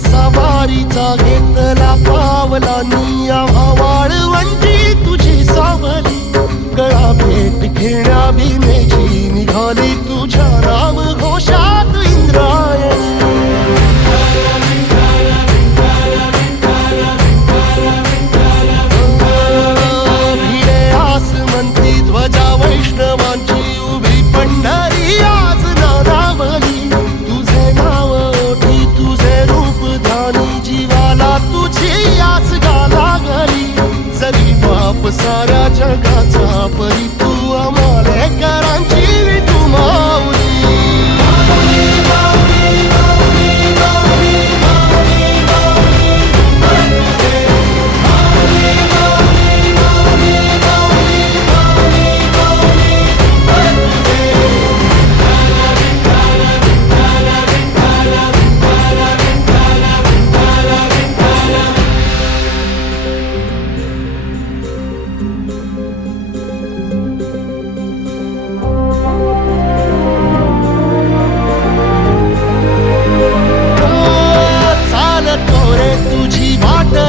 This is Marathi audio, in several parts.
सवारीचा घेतला पावला निया वाळवंटी तुझी सावली गळा भेट घेण्या भीमेची निघाली तुझ्या राम घोषात इंद्रायणी भिडे आसमंती ध्वजा वैष्णवांची उभी पंढरी आज नादावली तुझे नाव ओठी तुझे रूप ध्यानी जीवाला तुझी आस गा लागली जरी बाप साऱ्या जगाचा परी तू आमालेकरांची विठू माऊली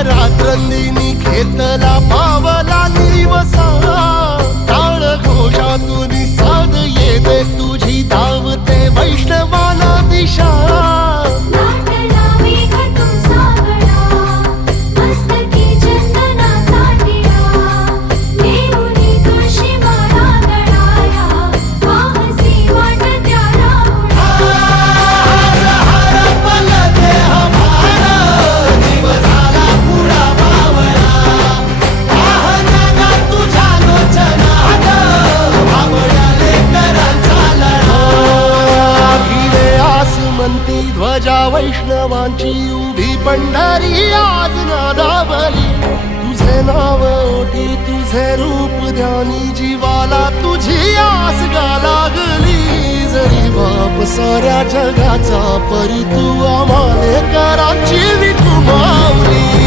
रात्रंदिनी घेतला पावला निवसा टाळ घोषातून साध येते तुझी धावते वैष्णवाला दिशा ध्वजा वैष्णवांची उभी पंढरी आज नादावली तुझे नाव ओठी तुझे रूप ध्यानी जीवाला तुझी आस गा लागली जरी बाप साऱ्या जगाचा परी तू आमालेकरांची विठू माऊली